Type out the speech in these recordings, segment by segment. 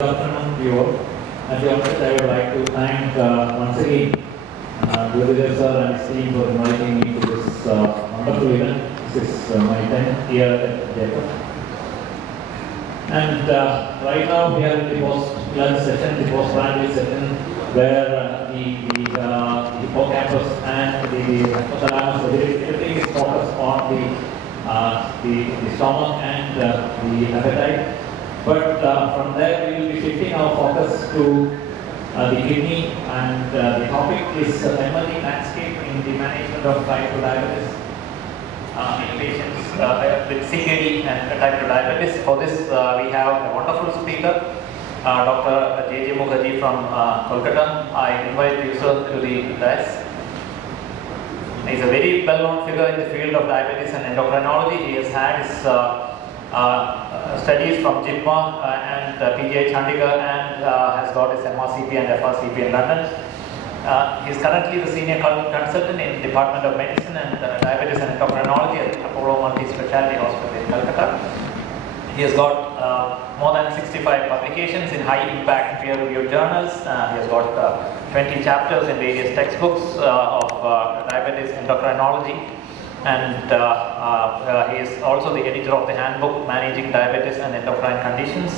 Good afternoon to you all. At the outset, I would like to thank once again Dr.J sir and his team for inviting me to this wonderful event. This is my 10th year at JPEF. And right now we are in the post-lunch session, the post-prandial session, where the hippocampus and the hypothalamus, everything is focused on the stomach and the appetite. But from there we will be shifting our focus to the kidney, and the topic is emerging landscape in the management of type 2 diabetes in patients with CKD and type 2 diabetes. For this we have a wonderful speaker, Dr.J Mukherjee from Kolkata. I invite you sir to the dais. He is a very well-known figure in the field of diabetes and endocrinology. He has had his studies from JPEF and PGI Chandigarh, and has got his MRCP and FRCP in London. He is currently the senior consultant in the Department of Medicine and Diabetes and Endocrinology at Apollo Multi-Speciality Hospital in Calcutta. He has got more than 65 publications in high-impact peer-reviewed journals. He has got 20 chapters in various textbooks of diabetes endocrinology. And he is also the editor of the handbook Managing Diabetes and Endocrine Conditions,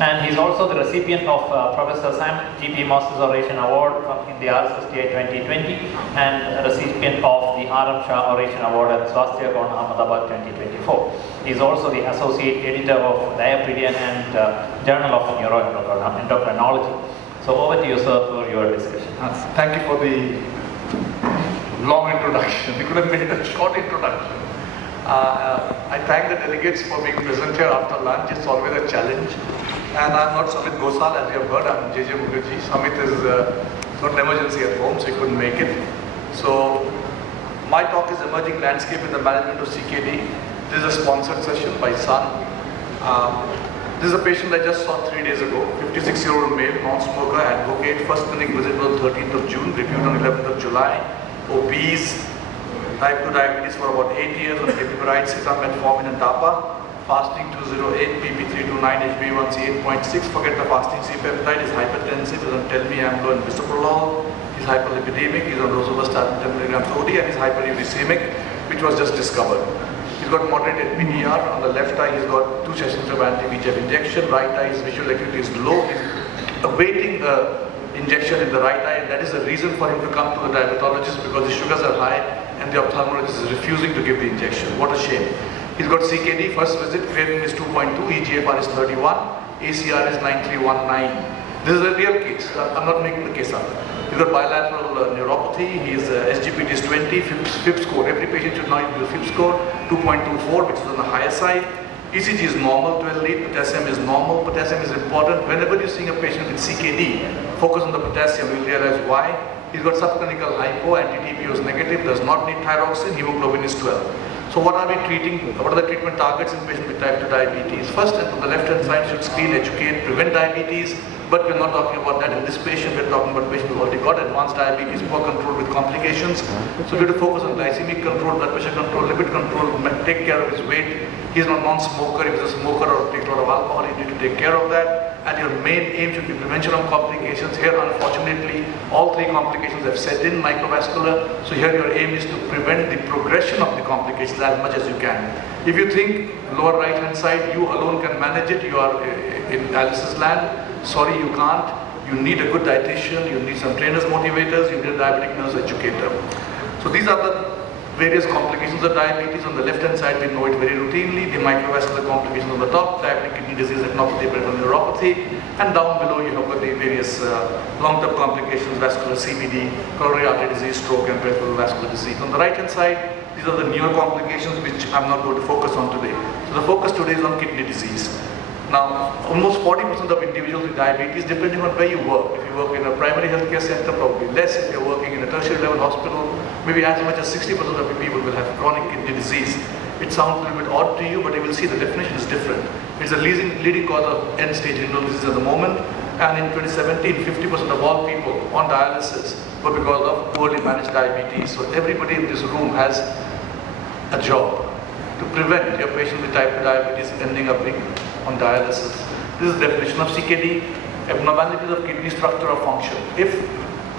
and he is also the recipient of Professor Sam GP Masters Oration Award in the RSSDI 2020 and recipient of the RM Shah Oration Award at Swasthya Gaon Ahmedabad 2024. He is also the associate editor of Diapedian and Journal of Neuroendocrinology. So over to you sir for your discussion. Thank you for the long introduction. You could have made a short introduction. I thank the delegates for being present here after lunch. It's always a challenge. And I'm not Samit Gosal, as you have heard. I'm JJ Mukherjee. Samit is not an emergency at home, so he couldn't make it. So my talk is Emerging Landscape in the Management of CKD. This is a sponsored session by Sun. This is a patient I just saw 3 days ago. 56-year-old male, non-smoker, advocate. First clinic visit was 13th of June, reviewed on 11th of July. Obese, type 2 diabetes for about 8 years on glimepiride, metformin and DAPA. Fasting 208, PP329, HbA1c 8.6. Forget the fasting C-peptide. He's hypertensive. He's on telmi, amlo and bisoprolol. He's hyperlipidemic. He's on rosuvastatin 10 mg OD, and he's hyperuricemic, which was just discovered. He's got moderate NPDR. On the left eye, he's got 2 sessions of anti-VEGF injection. Right eye, his visual acuity is low. He's awaiting the injection in the right eye, and that is the reason for him to come to the diabetologist, because his sugars are high and the ophthalmologist is refusing to give the injection. What a shame. He's got CKD, first visit, creatinine is 2.2, EGFR is 31, ACR is 9319. This is a real case. I'm not making the case up. He's got bilateral neuropathy. His SGPT is 20, FIB score. Every patient should know the FIB score, 2.24, which is on the higher side. ECG is normal, 12 lead, potassium is normal. Potassium is important. Whenever you're seeing a patient with CKD, focus on the potassium, you'll realize why. He's got subclinical hypo, anti-TPO is negative, does not need thyroxine, hemoglobin is 12. So what are we treating? What are the treatment targets in patients with type 2 diabetes? First, and on the left-hand side, should screen, educate, prevent diabetes. But we're not talking about that in this patient. We're talking about patients who've already got advanced diabetes, poor control with complications. So we have to focus on glycemic control, blood pressure control, lipid control, take care of his weight. He's not non-smoker. If he's a smoker or takes a lot of alcohol, you need to take care of that. And your main aim should be prevention of complications. Here, unfortunately, all 3 complications have set in microvascular. So here your aim is to prevent the progression of the complications as much as you can. If you think lower right-hand side, you alone can manage it, you are in dialysis land. Sorry, you can't. You need a good dietitian, you need some trainers, motivators, you need a diabetic nurse educator. So these are the various complications of diabetes. On the left-hand side, we know it very routinely. The microvascular complications on the top, diabetic kidney disease, retinopathy, peripheral neuropathy. And down below, you have got the various long-term complications, vascular CVD, coronary artery disease, stroke, and peripheral vascular disease. On the right-hand side, these are the newer complications, which I'm not going to focus on today. So the focus today is on kidney disease. Now, almost 40% of individuals with diabetes, depending on where you work. If you work in a primary healthcare center, probably less. If you're working in a tertiary level hospital, maybe as much as 60% of the people will have chronic kidney disease. It sounds a little bit odd to you, but you will see the definition is different. It's a leading cause of end-stage renal disease at the moment. And in 2017, 50% of all people on dialysis were because of poorly managed diabetes. So everybody in this room has a job to prevent your patient with type 2 diabetes ending up being on dialysis. This is the definition of CKD, abnormalities of kidney structure or function. If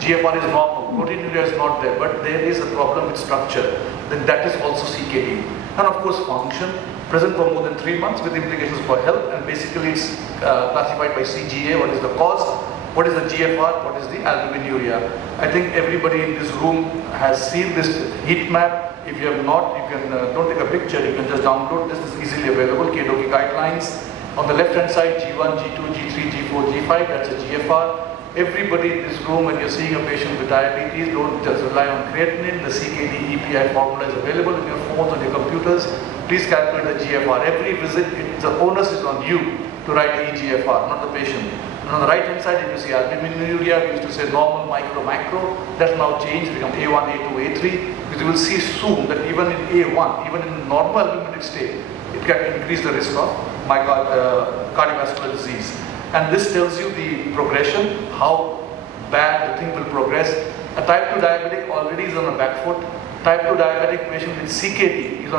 GFR is normal, proteinuria is not there, but there is a problem with structure, then that is also CKD. And of course function, present for more than 3 months with implications for health, and basically it's classified by CGA, what is the cause, what is the GFR, what is the albuminuria. I think everybody in this room has seen this heat map. If you have not, you can, don't take a picture, you can just download this, is easily available, KDOGI guidelines. On the left hand side, G1, G2, G3, G4, G5, that's a GFR. Everybody in this room, when you're seeing a patient with diabetes, don't just rely on creatinine. The CKD EPI formula is available in your phones, on your computers. Please calculate the GFR. Every visit, the onus is on you to write the eGFR, not the patient. And on the right hand side, if you see albuminuria, we used to say normal, micro, macro. That's now changed, become A1, A2, A3. Because you will see soon that even in A1, even in normal albuminic state, it can increase the risk of cardiovascular disease. And this tells you the progression, how bad the thing will progress. A type 2 diabetic already is on a back foot. Type 2 diabetic patient with CKD is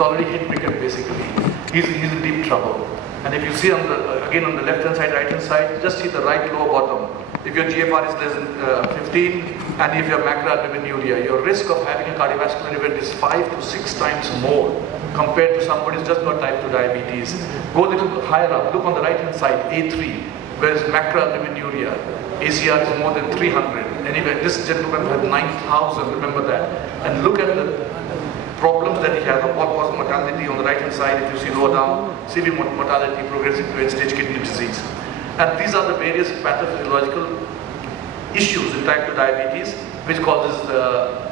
already hit wicket basically. He's in deep trouble. And if you see on the, again on the left hand side, right hand side, just see the right lower bottom. If your GFR is less than 15 and if you have macroalbuminuria, your risk of having a cardiovascular event is 5 to 6 times more compared to somebody who's just got type 2 diabetes. Go a little higher up, look on the right hand side, A3, whereas macroalbuminuria, ACR is more than 300. Anyway, this gentleman had 9,000, remember that. And look at the problems that he has, all-cause mortality on the right hand side, if you see lower down, CV mortality, progressing to end-stage kidney disease. And these are the various pathophysiological issues in type 2 diabetes, which causes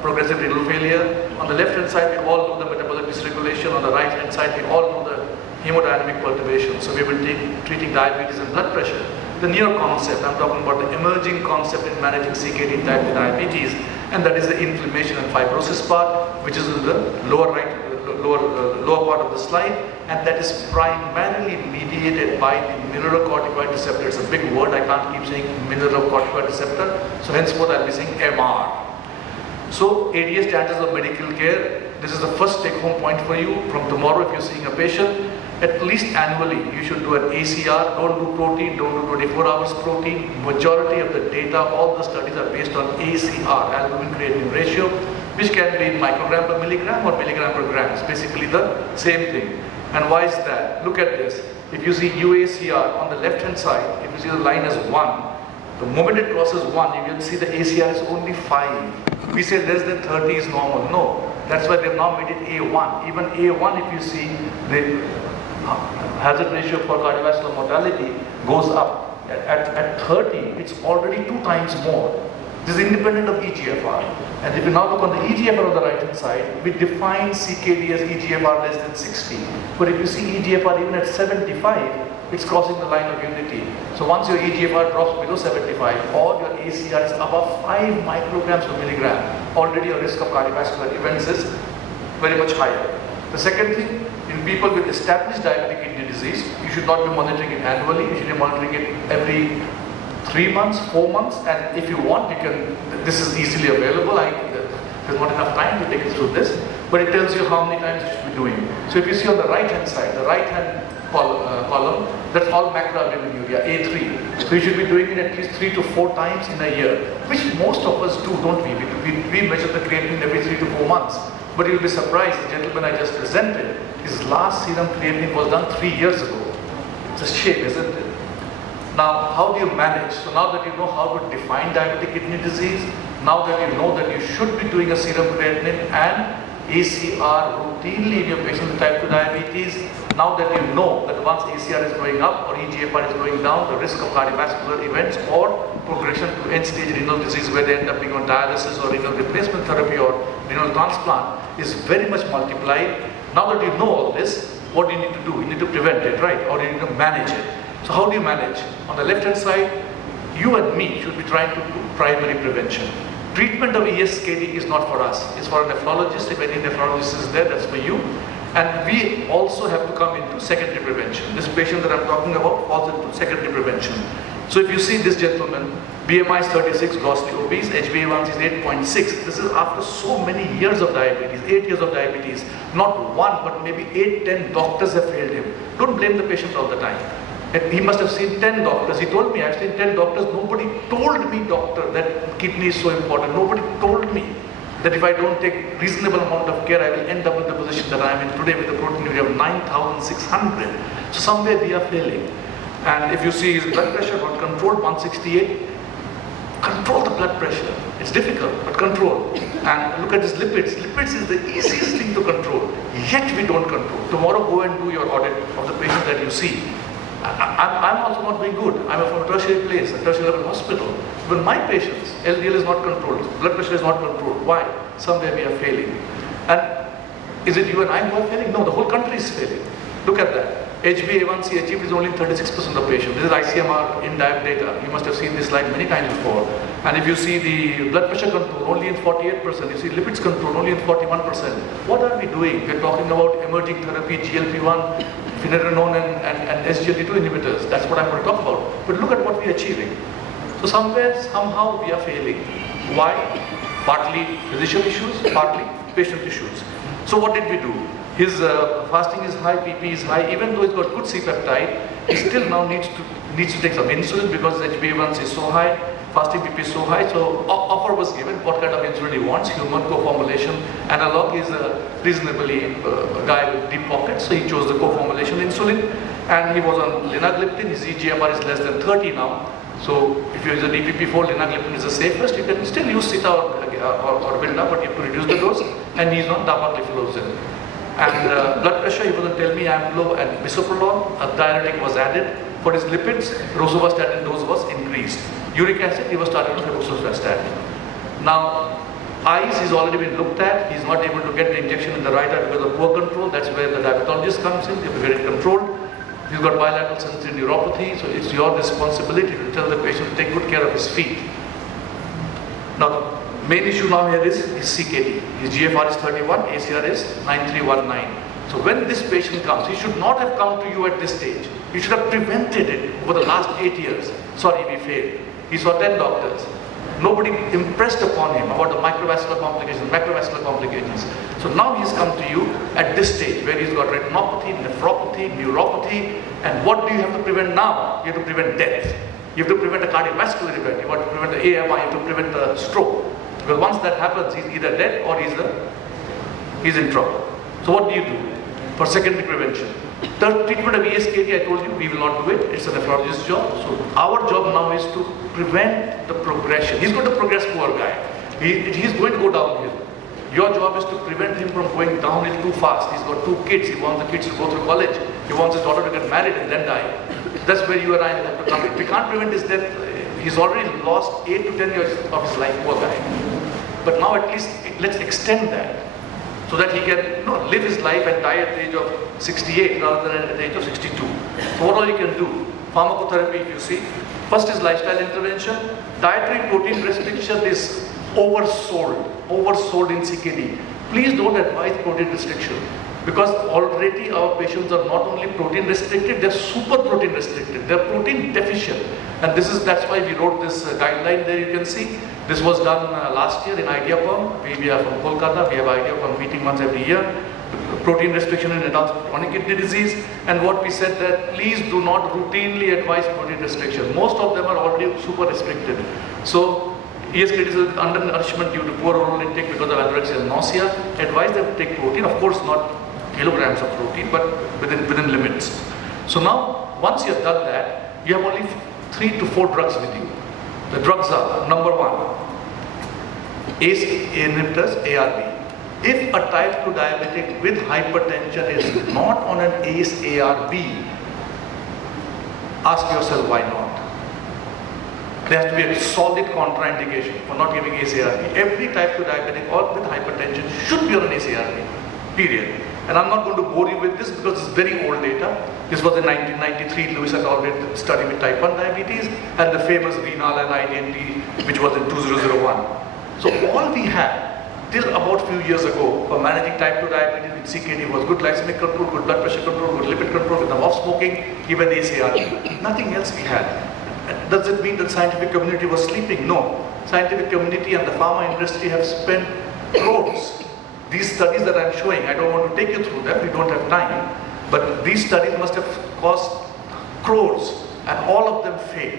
progressive renal failure. On the left hand side, we all know the metabolic dysregulation. On the right hand side, we all know the hemodynamic perturbation. So we will be treating diabetes and blood pressure. The newer concept, I'm talking about the emerging concept in managing CKD type 2 diabetes, and that is the inflammation and fibrosis part, which is in the lower part of the slide, and that is primarily mediated by the mineralocorticoid receptor. It's a big word, I can't keep saying mineralocorticoid receptor, so henceforth I'll be saying MR. So ADA standards of medical care, this is the first take home point for you. From tomorrow, if you're seeing a patient, at least annually you should do an ACR. Don't do protein, don't do 24 hours protein. Majority of the data, all the studies are based on ACR, albumin creatinine ratio, which can be in microgram per milligram or milligram per gram. It's basically the same thing. And why is that? Look at this. If you see UACR on the left hand side, if you see the line as 1, the moment it crosses 1, you will see the ACR is only 5. We say less than 30 is normal. No, that's why they've now made it A1. Even A1, if you see, the hazard ratio for cardiovascular mortality goes up. At 30, it's already 2 times more. This is independent of eGFR. And if you now look on the eGFR on the right hand side, we define CKD as eGFR less than 60. But if you see eGFR even at 75, it's crossing the line of unity. So once your eGFR drops below 75 or your ACR is above 5 micrograms per milligram, already your risk of cardiovascular events is very much higher. The second thing, in people with established diabetic kidney disease, you should not be monitoring it annually, you should be monitoring it every 3 months, 4 months, and if you want, you can, this is easily available. There's not enough time to take you through this, but it tells you how many times you should be doing. So if you see on the right hand side, the right hand column, that's all macroalbuminuria, A3. So you should be doing it at least 3 to 4 times in a year, which most of us do, don't we? We measure the creatinine every 3 to 4 months. But you'll be surprised, the gentleman I just presented, his last serum creatinine was done 3 years ago. It's a shame, isn't it? Now, how do you manage? So now that you know how to define diabetic kidney disease, now that you know that you should be doing a serum creatinine and ACR routinely in your patient with type 2 diabetes, now that you know that once ACR is going up or eGFR is going down, the risk of cardiovascular events or progression to end-stage renal disease where they end up being on dialysis or renal replacement therapy or renal transplant is very much multiplied. Now that you know all this, what do you need to do? You need to prevent it, right? Or you need to manage it. So how do you manage? On the left hand side, you and me should be trying to do primary prevention. Treatment of ESKD is not for us. It's for a nephrologist. If any nephrologist is there, that's for you. And we also have to come into secondary prevention. This patient that I'm talking about falls into secondary prevention. So if you see this gentleman, BMI is 36, grossly obese, HbA1c is 8.6. This is after so many years of diabetes, 8 years of diabetes. Not one, but maybe 8, 10 doctors have failed him. Don't blame the patient all the time. And he must have seen 10 doctors. He told me, I've seen 10 doctors. Nobody told me, doctor, that kidney is so important. Nobody told me that if I don't take reasonable amount of care, I will end up in the position that I am in today with a proteinuria of 9,600. So somewhere we are failing. And if you see his blood pressure not controlled, 168, control the blood pressure. It's difficult, but control. And look at his lipids. Lipids is the easiest thing to control, yet we don't control. Tomorrow go and do your audit of the patient that you see. I'm also not doing good. I'm from a tertiary place, a tertiary level hospital. But my patients, LDL is not controlled, blood pressure is not controlled. Why? Somewhere we are failing. And is it you and I who are failing? No, the whole country is failing. Look at that. HbA1c achieved is only 36% of patients. This is ICMR in-dive data. You must have seen this slide many times before. And if you see the blood pressure control, only in 48%. You see lipids control, only in 41%. What are we doing? We're talking about emerging therapy, GLP-1, finerenone and SGLT2 inhibitors. That's what I'm going to talk about. But look at what we're achieving. So somewhere, somehow we are failing. Why? Partly physician issues, partly patient issues. So what did we do? His fasting is high, PP is high. Even though he's got good C-peptide, he still now needs to take some insulin because his HbA1c is so high, fasting PP is so high. So offer was given what kind of insulin he wants. Human co-formulation analog is a reasonably a guy with deep pockets, so he chose the co-formulation insulin. And he was on linagliptin. His eGFR is less than 30 now. So if you use a DPP4, linagliptin is the safest. You can still use Sita or Vilda, but you have to reduce the dose. And he's on dapagliflozin. And blood pressure, he wasn't tell me I'm low, and bisoprolol, a diuretic was added. For his lipids, rosuvastatin dose was increased. Uric acid, he was started on febuxostat. Now, eyes, he's already been looked at. He's not able to get the injection in the right eye because of poor control. That's where the diabetologist comes in. They have to get it controlled. He's got bilateral sensory neuropathy, so it's your responsibility to tell the patient to take good care of his feet. Now, main issue now here is CKD. His GFR is 31, ACR is 9319. So when this patient comes, he should not have come to you at this stage. You should have prevented it over the last 8 years. Sorry, we failed. He saw 10 doctors. Nobody impressed upon him about the microvascular complications, macrovascular complications. So now he's come to you at this stage where he's got retinopathy, nephropathy, neuropathy, and what do you have to prevent now? You have to prevent death. You have to prevent a cardiovascular event. You have to prevent the AMI, you have to prevent the stroke. Because once that happens, he's either dead or he's in trouble. So what do you do for secondary prevention? The treatment of ESKD, I told you, we will not do it. It's a nephrologist's job. So our job now is to prevent the progression. He's going to progress, poor guy. He's going to go downhill. Your job is to prevent him from going downhill too fast. He's got 2 kids. He wants the kids to go through college. He wants his daughter to get married and then die. That's where you and I have to come in. We can't prevent his death. He's already lost 8 to 10 years of his life, poor guy. But now at least let's extend that so that he can live his life and die at the age of 68 rather than at the age of 62. So what all you can do? Pharmacotherapy, if you see. First is lifestyle intervention. Dietary protein restriction is oversold in CKD. Please don't advise protein restriction because already our patients are not only protein restricted, they're super protein restricted. They're protein deficient. And that's why we wrote this guideline there you can see. This was done last year in IdeaPerm. We are from Kolkata. We have IdeaPerm meeting once every year. Protein restriction in adults with chronic kidney disease. And what we said that please do not routinely advise protein restriction. Most of them are already super restricted. So ESKD is undernourishment due to poor oral intake because of anorexia and nausea. Advise them to take protein. Of course, not kilograms of protein, but within limits. So now, once you have done that, you have only 3 to 4 drugs with you. The drugs are, number 1, ACE inhibitors, ARB. If a type 2 diabetic with hypertension is not on an ACE ARB, ask yourself why not. There has to be a solid contraindication for not giving ACE ARB. Every type 2 diabetic or with hypertension should be on an ACE ARB, period. And I'm not going to bore you with this because it's very old data. This was in 1993, Lewis et al. Did a study with type 1 diabetes and the famous renal and IDNT, which was in 2001. So all we had till about few years ago for managing type 2 diabetes with CKD was good glycemic control, good blood pressure control, good lipid control, with off smoking, even ACR. Nothing else we had. Does it mean that scientific community was sleeping? No. Scientific community and the pharma industry have spent crores. These studies that I'm showing, I don't want to take you through them, we don't have time, but these studies must have cost crores, and all of them fail.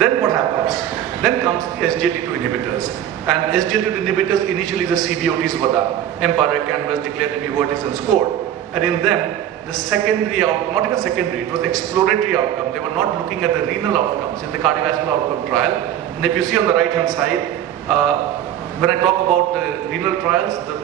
Then what happens? Then comes the SGLT2 inhibitors. And SGLT2 inhibitors, initially the CBOTs were done. Empiric, Canvas, declared to be vertis and scored. And in them, the secondary outcome, not even secondary, it was exploratory outcome. They were not looking at the renal outcomes in the cardiovascular outcome trial. And if you see on the right hand side, when I talk about the renal trials, the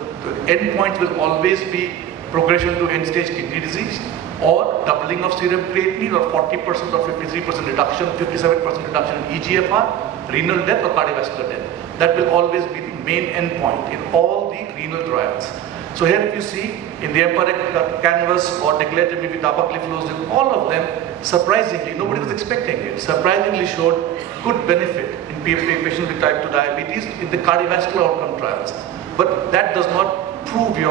endpoint will always be progression to end-stage kidney disease, or doubling of serum creatinine, or 40% or 53% reduction, 57% reduction in eGFR, renal death or cardiovascular death. That will always be the main endpoint in all the renal trials. So here if you see, in the empiric Canvas or declared to be with dapagliflozin, all of them, surprisingly, nobody was expecting it, surprisingly showed good benefit in patients with type 2 diabetes in the cardiovascular outcome trials. But that does not prove the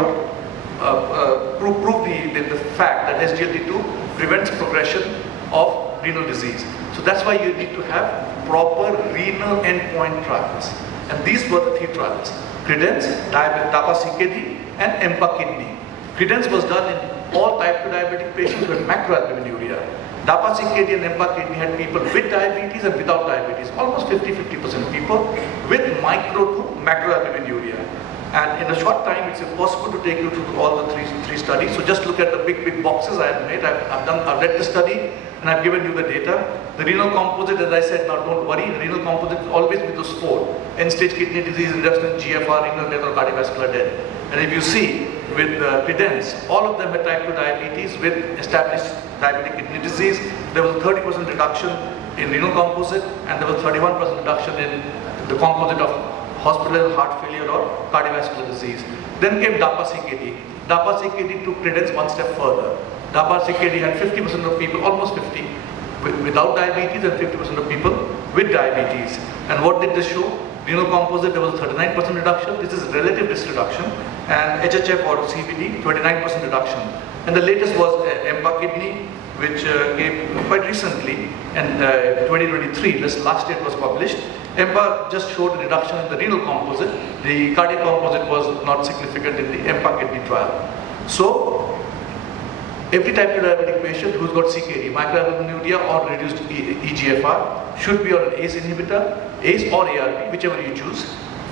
fact that SGLT2 prevents progression of renal disease. So that's why you need to have proper renal endpoint trials. And these were the 3 trials: CREDENCE, DAPA-CKD, and EMPA-Kidney. CREDENCE was done in all type 2 diabetic patients with macroalbuminuria. DAPA-CKD and EMPA-Kidney had people with diabetes and without diabetes, almost 50% people with micro to macroalbuminuria. And in a short time, it's impossible to take you through all the three studies. So just look at the big boxes I have made. I've read the study and I've given you the data. The renal composite, as I said, now don't worry, the renal composite will always be those 4: end-stage kidney disease, reduction in GFR, renal death or cardiovascular death. And if you see with CREDENCE, all of them had type 2 diabetes with established diabetic kidney disease. There was a 30% reduction in renal composite, and there was 31% reduction in the composite of hospital heart failure or cardiovascular disease. Then came DAPA-CKD. DAPA-CKD took CREDENCE one step further. DAPA-CKD had 50% of people, almost 50, without diabetes and 50% of people with diabetes. And what did this show? Renal composite, there was a 39% reduction. This is relative risk reduction. And HHF or CVD, 29% reduction. And the latest was EMPA-Kidney, which came quite recently, and 2023, this last year it was published. EMPA just showed a reduction in the renal composite. The cardiac composite was not significant in the EMPA-Kidney trial. So, every type 2 diabetic patient who's got CKD, microalbuminuria or reduced eGFR, should be on an ACE inhibitor, ACE or ARB, whichever you choose,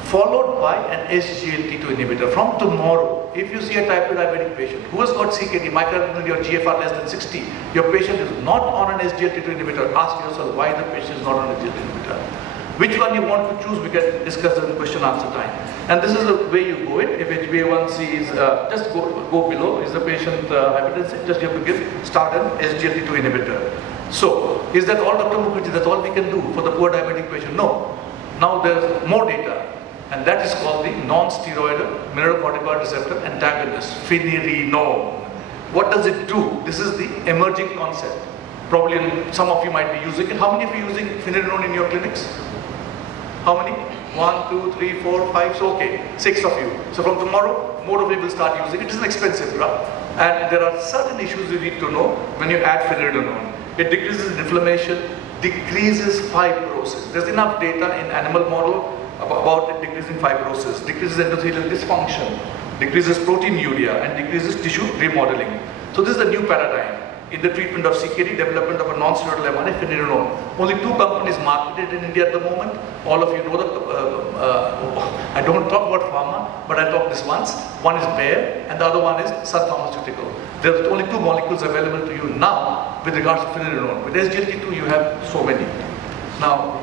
followed by an SGLT2 inhibitor. From tomorrow, if you see a type 2 diabetic patient who has got CKD, microalbuminuria or GFR less than 60, your patient is not on an SGLT2 inhibitor, ask yourself why the patient is not on an SGLT2 inhibitor. Which one you want to choose, we can discuss in question answer time. And this is the way you go it. If HbA1c is, just go below, is the patient hypertensive, just you have to start an SGLT2 inhibitor. So, is that all, Dr. Mukherjee? That's all we can do for the poor diabetic patient? No. Now there's more data, and that is called the non-steroidal mineralocorticoid receptor antagonist, finerenone. What does it do? This is the emerging concept. Probably some of you might be using it. How many of you are using finerenone in your clinics? How many? 1, 2, 3, 4, 5, so okay, 6 of you. So from tomorrow, more of you will start using it. It is an expensive drug, and there are certain issues you need to know when you add finerenone. It decreases inflammation, decreases fibrosis. There's enough data in animal model about it decreasing fibrosis, decreases endothelial dysfunction, decreases proteinuria, and decreases tissue remodeling. So this is the new paradigm in the treatment of CKD, development of a non-steroidal mRNA, finerenone. Only 2 companies marketed in India at the moment. All of you know that, I don't talk about pharma, but I talked this once. One is Bayer and the other one is Sun Pharmaceutical. There's only 2 molecules available to you now with regards to finerenone. With SGLT2 you have so many. Now,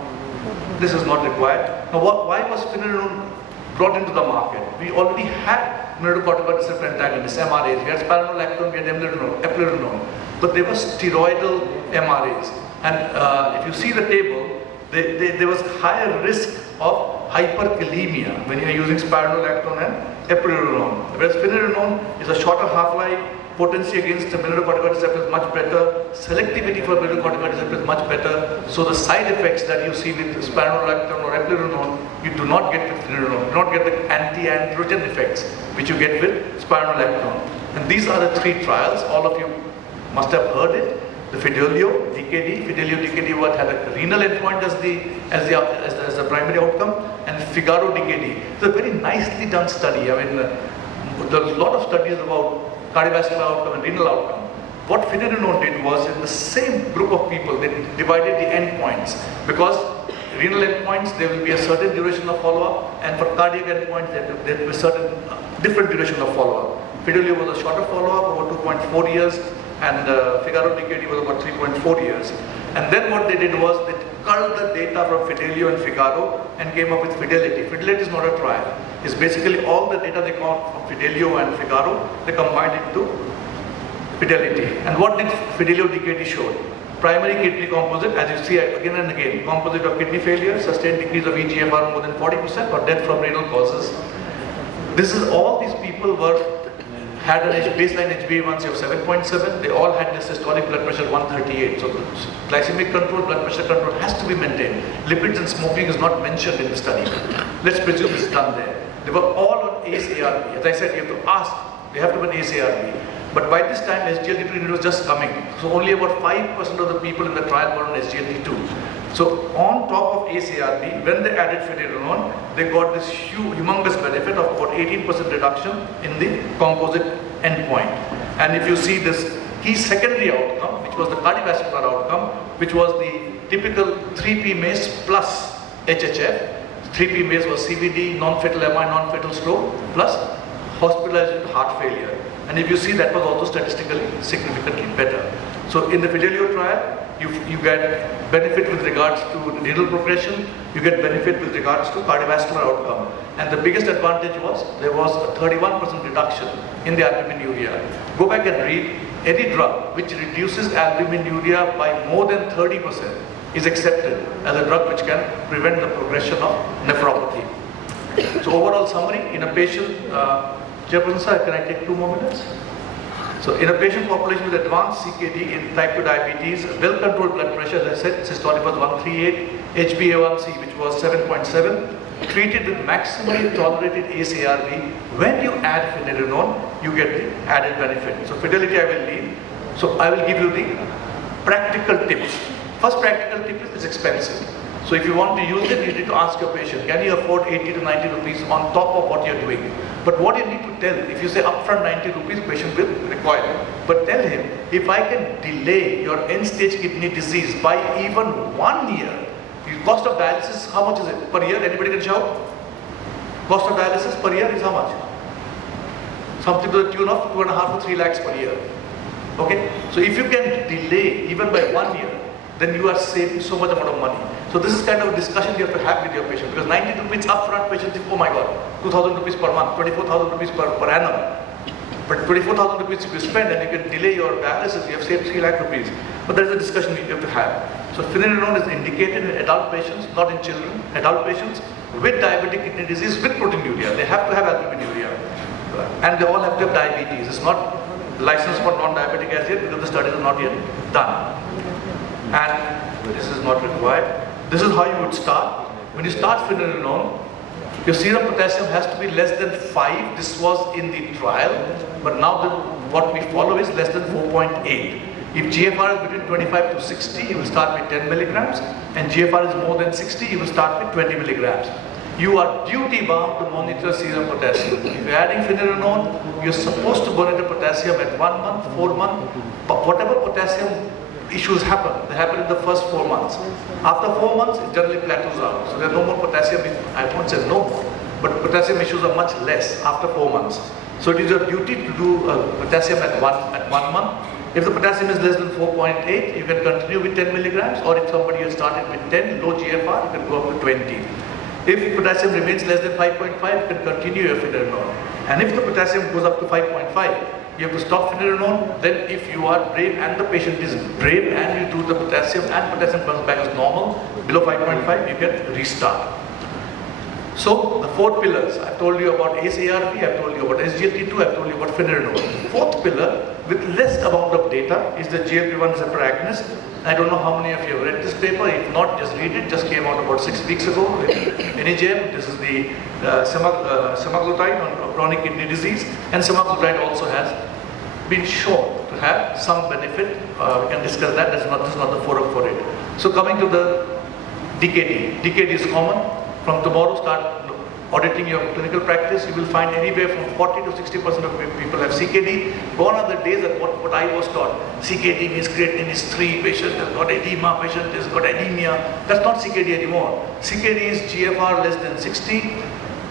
this is not required. Now, why was finerenone brought into the market? We already had mineralocorticoid receptor antagonists, MRAs. We had spironolactone, we had eplerenone. But they were steroidal MRAs. And if you see the table, there was higher risk of hyperkalemia when you are using spironolactone and eplerenone. Whereas finerenone is a shorter half-life, potency against the mineralocorticoid receptor is much better, selectivity for mineralocorticoid receptor is much better. So the side effects that you see with spironolactone or eplerenone, you do not get with finerenone. You do not get the anti-androgen effects which you get with spironolactone. And these are the 3 trials. All of you must have heard it. The Fidelio DKD what had a renal endpoint as the primary outcome, and Figaro DKD. It's a very nicely done study. I mean, there's a lot of studies about cardiovascular outcome and renal outcome. what finerenone did was, in the same group of people, they divided the endpoints, because renal endpoints, there will be a certain duration of follow-up, and for cardiac endpoints, there will be a certain different duration of follow-up. Fidelio was a shorter follow-up, over 2.4 years, and Figaro DKD was about 3.4 years. And then what they did was, they culled the data from Fidelio and Figaro and came up with Fidelity. Fidelity is not a trial. It's basically all the data they got from Fidelio and Figaro, they combined it to Fidelity. And what did Fidelio DKD show? Primary kidney composite, as you see again and again, composite of kidney failure, sustained decrease of eGFR more than 40%, or death from renal causes. This is all these people had an baseline HbA1c of 7.7. They all had this systolic blood pressure 138. So glycemic control, blood pressure control has to be maintained. Lipids and smoking is not mentioned in the study. Let's presume it's done there. They were all on ACE-ARB. As I said, you have to ask. They have to be on ACE-ARB. But by this time, SGLT2 was just coming. So only about 5% of the people in the trial were on SGLT2. So on top of ACE-ARB, when they added finerenone, they got this humongous benefit of about 18% reduction in the composite endpoint. And if you see this key secondary outcome, which was the cardiovascular outcome, which was the typical 3P MACE plus HHF. 3P MACE was CVD, non-fatal MI, non-fatal stroke, plus hospitalization with heart failure. And if you see, that was also statistically significantly better. So in the Fidelio trial, you get benefit with regards to renal progression, you get benefit with regards to cardiovascular outcome. And the biggest advantage was, there was a 31% reduction in the albuminuria. Go back and read, any drug which reduces albuminuria by more than 30% is accepted as a drug which can prevent the progression of nephropathy. So overall summary, in a patient, Chairperson sir, can I take 2 more minutes? So in a patient population with advanced CKD in type 2 diabetes, well-controlled blood pressure, as I said, systolic was 138, HbA1c, which was 7.7, treated with maximally tolerated ACE-ARB. When you add finerenone, you get the added benefit. So Fidelity I will leave. So I will give you the practical tips. First practical tip is it's expensive. So if you want to use it, you need to ask your patient, can you afford 80 to 90 rupees on top of what you're doing? But what you need to tell, if you say upfront 90 rupees, patient will require. But tell him, if I can delay your end-stage kidney disease by even 1 year, the cost of dialysis, how much is it per year? Anybody can shout? Cost of dialysis per year is how much? Something to the tune of 2.5 to 3 lakhs per year. Okay? So if you can delay even by 1 year, then you are saving so much amount of money. So this is kind of a discussion you have to have with your patient, because 90 rupees upfront, patient think, oh my god, 2,000 rupees per month, 24,000 rupees per annum. But 24,000 rupees if you spend and you can delay your dialysis, you have saved 3 lakh rupees. But there is a discussion you have to have. So finerenone is indicated in adult patients, not in children, adult patients with diabetic kidney disease with proteinuria. They have to have albuminuria. And they all have to have diabetes. It's not licensed for non-diabetic as yet because the studies are not yet done. And this is not required. This is how you would start. When you start finerenone, your serum potassium has to be less than 5. This was in the trial, but now what we follow is less than 4.8. If GFR is between 25 to 60, you will start with 10 milligrams, and GFR is more than 60, you will start with 20 milligrams. You are duty bound to monitor serum potassium. If you're adding finerenone, you're supposed to monitor potassium at 1 month, 4 months, but whatever potassium issues happen, they happen in the first 4 months. After 4 months, it generally plateaus out. So there's no more potassium, I won't say no more, but potassium issues are much less after 4 months. So it is your duty to do potassium at 1 month. If the potassium is less than 4.8, you can continue with 10 milligrams, or if somebody has started with 10, low GFR, you can go up to 20. If potassium remains less than 5.5, you can continue your finerenone. And if the potassium goes up to 5.5, you have to stop finerenone. Then if you are brave and the patient is brave and you do the potassium and potassium comes back as normal, below 5.5, you can restart. So the 4 pillars, I've told you about ACE-ARB, I've told you about SGLT2, I've told you about finerenone. 4th pillar, with less amount of data, is the GLP-1 receptor agonist. I don't know how many of you have read this paper. If not, just read it. Just came out about 6 weeks ago in NEJM. This is the semaglutide on chronic kidney disease, and semaglutide also has been shown to have some benefit. We can discuss that. This is not the forum for it. So coming to the DKD. DKD is common. From tomorrow start auditing your clinical practice, you will find anywhere from 40 to 60% of people have CKD. Gone are the days that what I was taught. CKD means creatinine is 3, patient has got edema, patient has got anemia. That's not CKD anymore. CKD is GFR less than 60,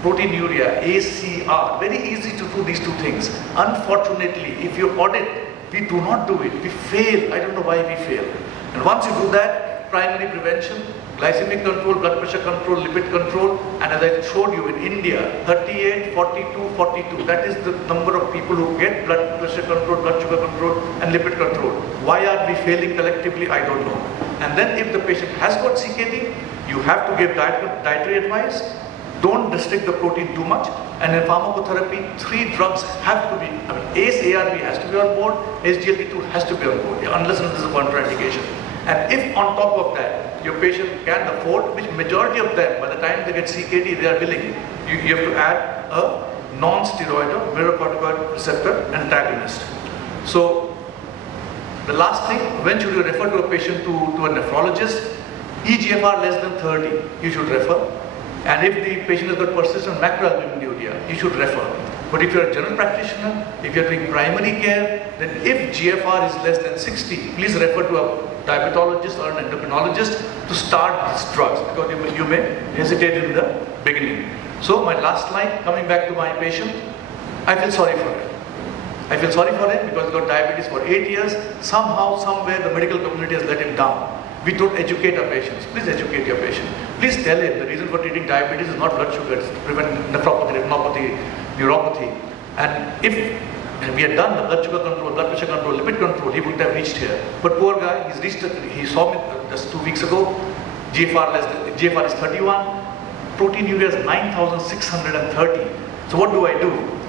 proteinuria, ACR. Very easy to do these two things. Unfortunately, if you audit, we do not do it. We fail. I don't know why we fail. And once you do that, primary prevention, glycemic control, blood pressure control, lipid control, and as I showed you in India, 38, 42, 42. That is the number of people who get blood pressure control, blood sugar control, and lipid control. Why are we failing collectively? I don't know. And then if the patient has got CKD, you have to give dietary advice. Don't restrict the protein too much. And in pharmacotherapy, 3 drugs have to be, ACE ARB has to be on board, SGLT2 has to be on board, unless there is a contraindication. And if on top of that, your patient can afford, which majority of them, by the time they get CKD, they are willing, you have to add a non-steroidal mineralocorticoid receptor antagonist. So, the last thing, when should you refer to a patient to a nephrologist? eGFR less than 30, you should refer. And if the patient has got persistent macroalbuminuria, you should refer. But if you're a general practitioner, if you're doing primary care, then if GFR is less than 60, please refer to a diabetologist or an endocrinologist to start these drugs, because you may hesitate in the beginning. So my last slide, coming back to my patient, I feel sorry for him. I feel sorry for him because he's got diabetes for 8 years. Somehow, somewhere the medical community has let him down. We don't educate our patients. Please educate your patient. Please tell him the reason for treating diabetes is not blood sugar, it's to prevent nephropathy, retinopathy, neuropathy. And if we had done the blood sugar control, blood pressure control, lipid control, he wouldn't have reached here. But poor guy, he saw me just 2 weeks ago. GFR is 31. Proteinuria is 9,630. So what do?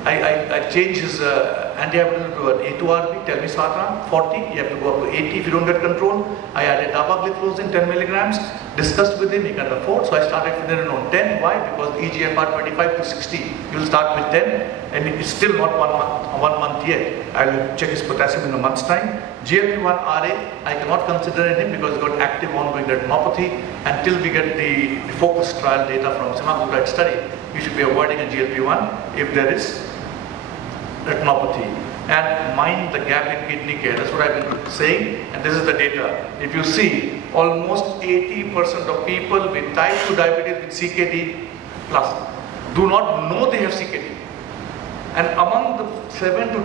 I change his antihypertensive to an A2RB, telmisartan, 40, you have to go up to 80 if you don't get control. I added dapagliflozin, 10 milligrams, discussed with him, he can afford, so I started finerenone 10. Why? Because eGFR 25 to 60, you will start with 10, and it's still not 1 month yet. I will check his potassium in a month's time. GLP-1 RA, I cannot consider him because he's got active ongoing retinopathy. Until we get the focus trial data from semaglutide study, you should be avoiding a GLP-1 if there is retinopathy. And mind the gap in kidney care. That's what I've been saying, and this is the data. If you see, almost 80% of people with type 2 diabetes with CKD plus do not know they have CKD. And among the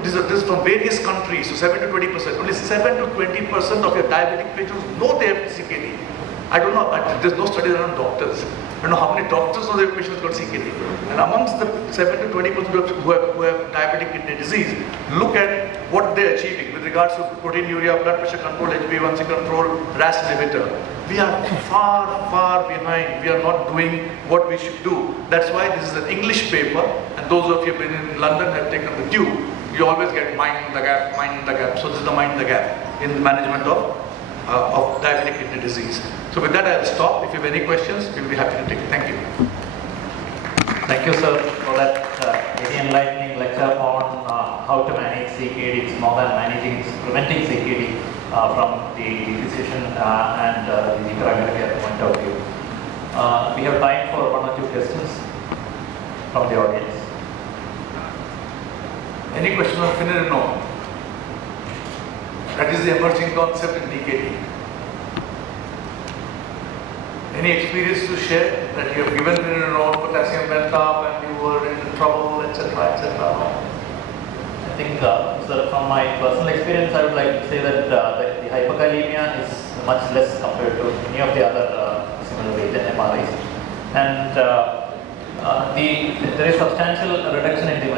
this is from various countries, so 7 to 20%, only 7 to 20% of your diabetic patients know they have CKD. I don't know, there's no studies around doctors. I don't know how many doctors know their patients got CKD. And amongst the 7 to 20% who have diabetic kidney disease, look at what they're achieving with regards to proteinuria, blood pressure control, HbA1c control, RAS inhibitor. We are far, far behind. We are not doing what we should do. That's why this is an English paper, and those of you who have been in London have taken the tube. You always get mind the gap, mind the gap. So this is the mind the gap in the management of diabetic kidney disease. So with that, I'll stop. If you have any questions, we'll be happy to take. Thank you. Thank you, sir, for that very enlightening lecture on how to manage CKD. It's more than managing, it's preventing CKD from the physician and the primary care point of view. We have time for 1 or 2 questions from the audience. Any question on finerenone? That is the emerging concept in DKD. Any experience to share that you have given finerenone, potassium went up and you were in trouble, etc., etc.? I think, sir, from my personal experience, I would like to say that the hyperkalemia is much less compared to any of the other similar agent MRIs. And there is substantial reduction in the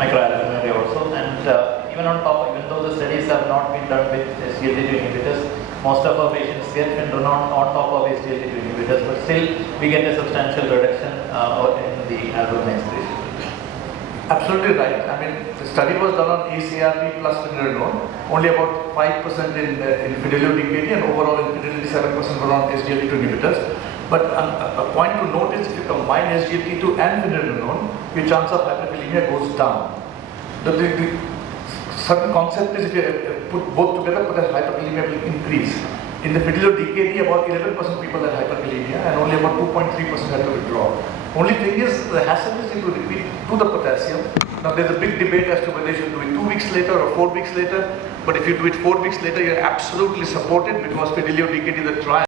microalbuminuria also. And even though the studies have not been done with SGLT2 inhibitors, most of our patients get finerenone on top of SGLT2 inhibitors, but still we get a substantial reduction in the albumin excretion. Absolutely right. I mean, the study was done on ACRB plus finerenone. Only about 5% in Fidelio DKD, and overall in Fidelio 7% were on SGLT2 inhibitors. But a point to note is if you combine SGLT2 and finerenone, your chance of hyperkalemia goes down. The certain concept is if you put both together, the hyperkalemia will increase. In the Fidelio DKD, about 11% people had hyperkalemia and only about 2.3% had to withdraw. Only thing is, the hassle is you repeat to the potassium. Now there's a big debate as to whether you should do it 2 weeks later or 4 weeks later. But if you do it 4 weeks later, you're absolutely supported because Fidelio DKD, the trial.